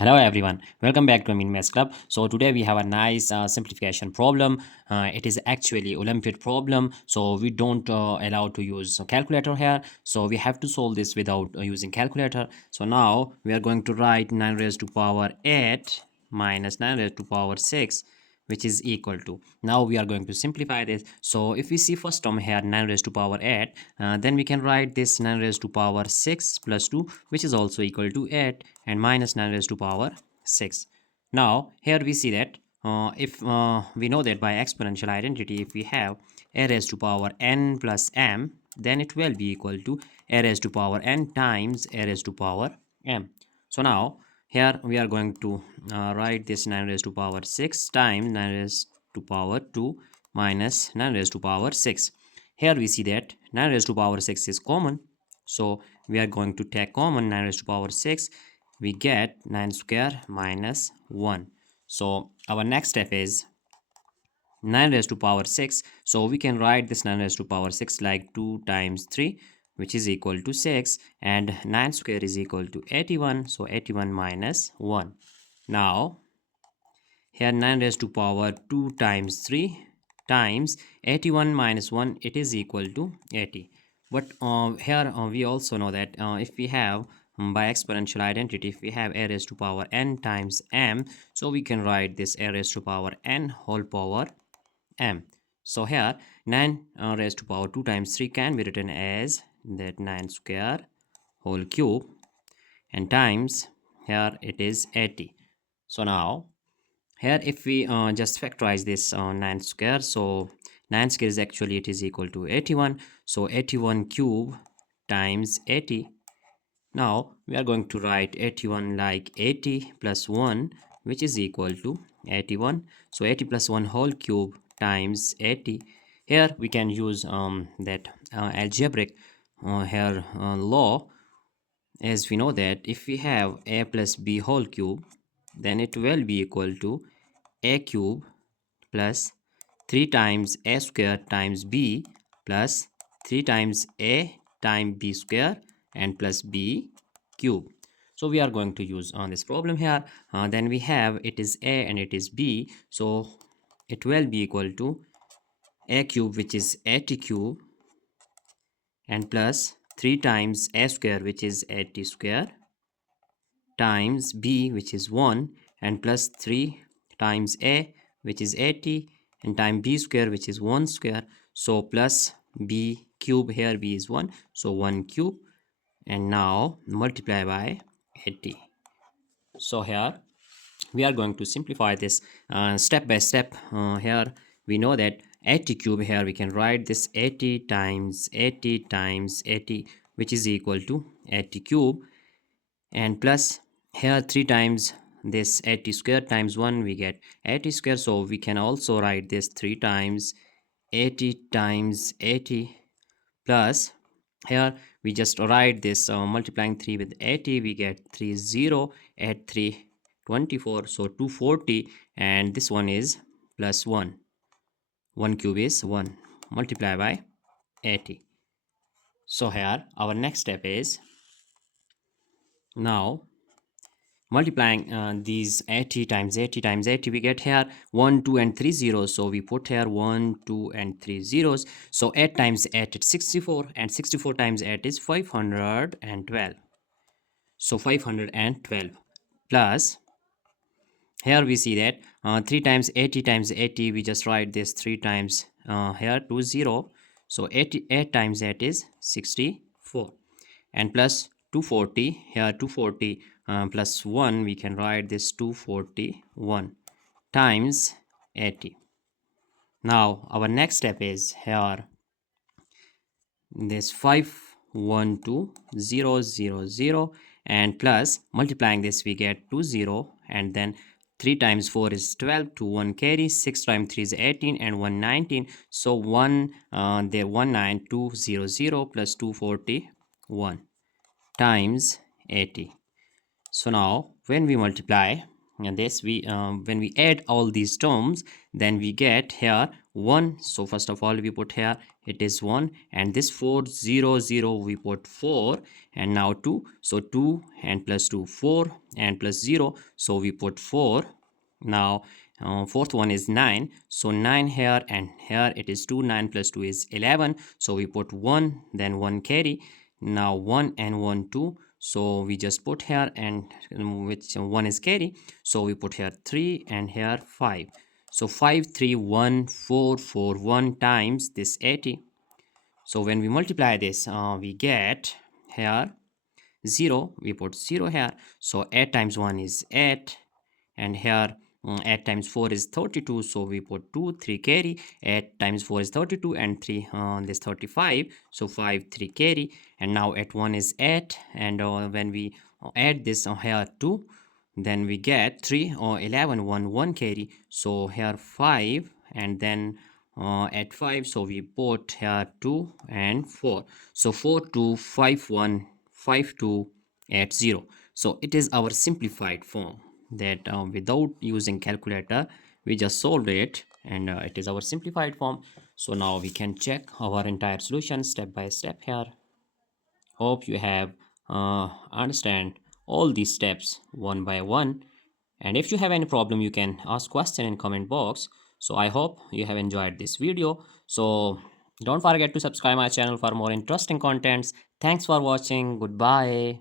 Hello everyone, welcome back to Amin Maths Club. So today we have a nice simplification problem. It is actually Olympiad problem, so we don't allow to use a calculator here. So we have to solve this without using calculator. So now we are going to write 9 raised to power 8 minus 9 raised to power 6, which is equal to. Now we are going to simplify this. So if we see first term here 9 raised to power 8, then we can write this 9 raised to power 6 plus 2, which is also equal to 8, and minus 9 raised to power 6. Now here we see that if we know that by exponential identity, if we have a raised to power n plus m, then it will be equal to a raised to power n times a raised to power m. So now here we are going to write this 9 raised to power 6 times 9 raised to power 2 minus 9 raised to power 6. Here we see that 9 raised to power 6 is common, so we are going to take common 9 raised to power 6. We get 9 square minus 1. So our next step is 9 raised to power 6. So we can write this 9 raised to power 6 like 2 times 3, which is equal to 6, and 9 square is equal to 81. So 81 minus 1. Now here 9 raised to power 2 times 3 times 81 minus 1, it is equal to 80. But here we also know that if we have by exponential identity, if we have a raised to power n times m, so we can write this a raised to power n whole power m. So here 9 raised to power 2 times 3 can be written as that 9 square whole cube, and times here it is 80. So now here if we just factorize this 9 square, so 9 square is actually it is equal to 81. So 81 cube times 80. Now we are going to write 81 like 80 plus 1, which is equal to 81. So 80 plus 1 whole cube times 80. Here we can use that algebraic law, as we know that if we have a plus b whole cube, then it will be equal to a cube plus 3 times a square times b plus 3 times a times b square and plus b cube. So we are going to use on this problem here. Then we have it is a and it is b, so it will be equal to a cube, which is 80 cube, and plus 3 times a square, which is 80 square, times b, which is 1, and plus 3 times a, which is 80, and times b square, which is 1 square. So plus b cube, here b is 1, so 1 cube, and now multiply by 80. So here we are going to simplify this step by step. Here we know that 80 cube, here we can write this 80 times 80 times 80, which is equal to 80 cube, and plus here 3 times this 80 square times 1, we get 80 square. So we can also write this 3 times 80 times 80, plus here we just write this multiplying 3 with 80, we get 30, add 3 24, so 240, and this one is plus 1 cube is 1, multiply by 80. So here our next step is now multiplying these 80 times 80 times 80, we get here 1 2 and 3 zeros, so we put here 1 2 and 3 zeros. So 8 times 8 is 64, and 64 times 8 is 512. So 512, plus here we see that 3 times 80 times 80, we just write this 3 times here 20, so 88 times 8 is 64, and plus 240, here 240 plus 1, we can write this 241 times 80. Now our next step is here this 512000, and plus multiplying this, we get 20, and then 3 times 4 is 12, to 1 carry, 6 times 3 is 18, and 1 19. So 1 there 19200 plus 241 times 80. So now when we multiply and this we when we add all these terms, then we get here 1. So first of all we put here it is 1, and this 4 0 0 we put 4, and now 2. So 2 and plus 2 4, and plus 0, so we put 4. Now fourth one is 9, so 9 here, and here it is 2. 9 plus 2 is 11, so we put 1, then 1 carry. Now 1 and 1 2, so we just put here, and which one is carry, so we put here 3, and here 5. So 5 3 1 4 4 1 times this 80. So when we multiply this, we get here 0, we put 0 here. So 8 times 1 is 8, and here 8 times 4 is 32, so we put 2. 3 carry. 8 times 4 is 32, and 3 this 35, so 5 3 carry. And now at 1 is 8, and when we add this here 2, then we get 3 or 11 1 1 carry. So here 5, and then at 5, so we put here 2 and 4. So 4 2 5 1 5 2 8 0. So it is our simplified form, that without using calculator we just solved it, and it is our simplified form. So now we can check our entire solution step by step here. Hope you have understand all these steps one by one, and if you have any problem you can ask question in comment box. So I hope you have enjoyed this video. So don't forget to subscribe my channel for more interesting contents. Thanks for watching. Goodbye.